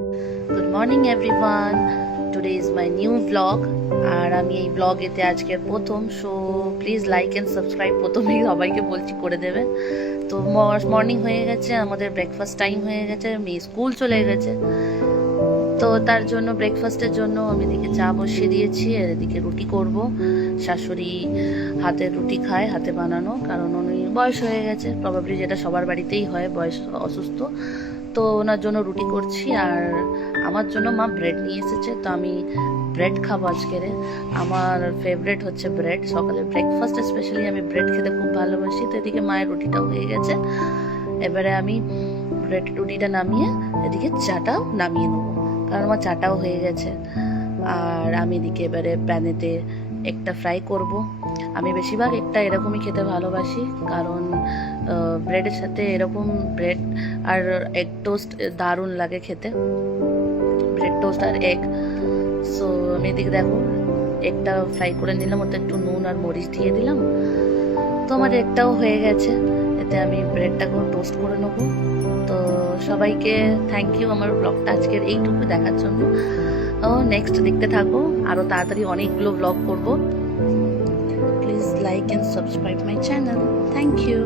Good morning everyone. Today is my new vlog. আর আমি এই ব্লগেতে আজকের প্রথম, so please like and subscribe প্রথমেই সবাইকে বলছি করে দেবে। তো মর্নিং হয়ে গেছে, আমাদের ব্রেকফাস্ট টাইম হয়ে গেছে, মেয়ে স্কুল চলে গেছে। তো তার জন্য ব্রেকফাস্টের জন্য আমি এদিকে চা বসিয়ে দিয়েছি, আর এদিকে রুটি করব। শাশুড়ি হাতের রুটি খায়, হাতে বানানো, কারণ উনি বয়স হয়ে গেছে, প্রবাবলি যেটা সবার বাড়িতেই হয়, বয়স অসুস্থ। তো ওনার জন্য রুটি করছি, আর আমার জন্য মা ব্রেড নিয়ে এসেছে, তো আমি ব্রেড খাবো আজকের। আমার ফেভারেট হচ্ছে ব্রেড, সকালে ব্রেকফাস্ট স্পেশালি আমি ব্রেড খেতে খুব ভালোবাসি। তো এদিকে মায়ের রুটিটাও হয়ে গেছে, এবারে আমি ব্রেড রুটিটা নামিয়ে এদিকে চাটাও নামিয়ে নেবো, কারণ আমার চাটাও হয়ে গেছে। আর আমি এদিকে এবারে প্যানেতে একটা ফ্রাই করব। আমি বেশিরভাগ একটা এরকমই খেতে ভালোবাসি, কারণ ব্রেডের সাথে এরকম ব্রেড আর এগ টোস্ট দারুণ লাগে খেতে, ব্রেড টোস্ট আর এগ। সো আমি এদিকে দেখো এগটা ফ্রাই করে নিলাম, ওতে একটু নুন আর মরিচ দিয়ে দিলাম। তো আমার এগটাও হয়ে গেছে, এতে আমি ব্রেডটাকেও টোস্ট করে নেবো। তো সবাইকে থ্যাংক ইউ আমার ব্লগটা আজকের এইটুকু দেখার জন্য। নেক্সট দেখতে থাকবো, আরও তাড়াতাড়ি অনেকগুলো ব্লগ করবো। Please like and subscribe my channel. Thank you.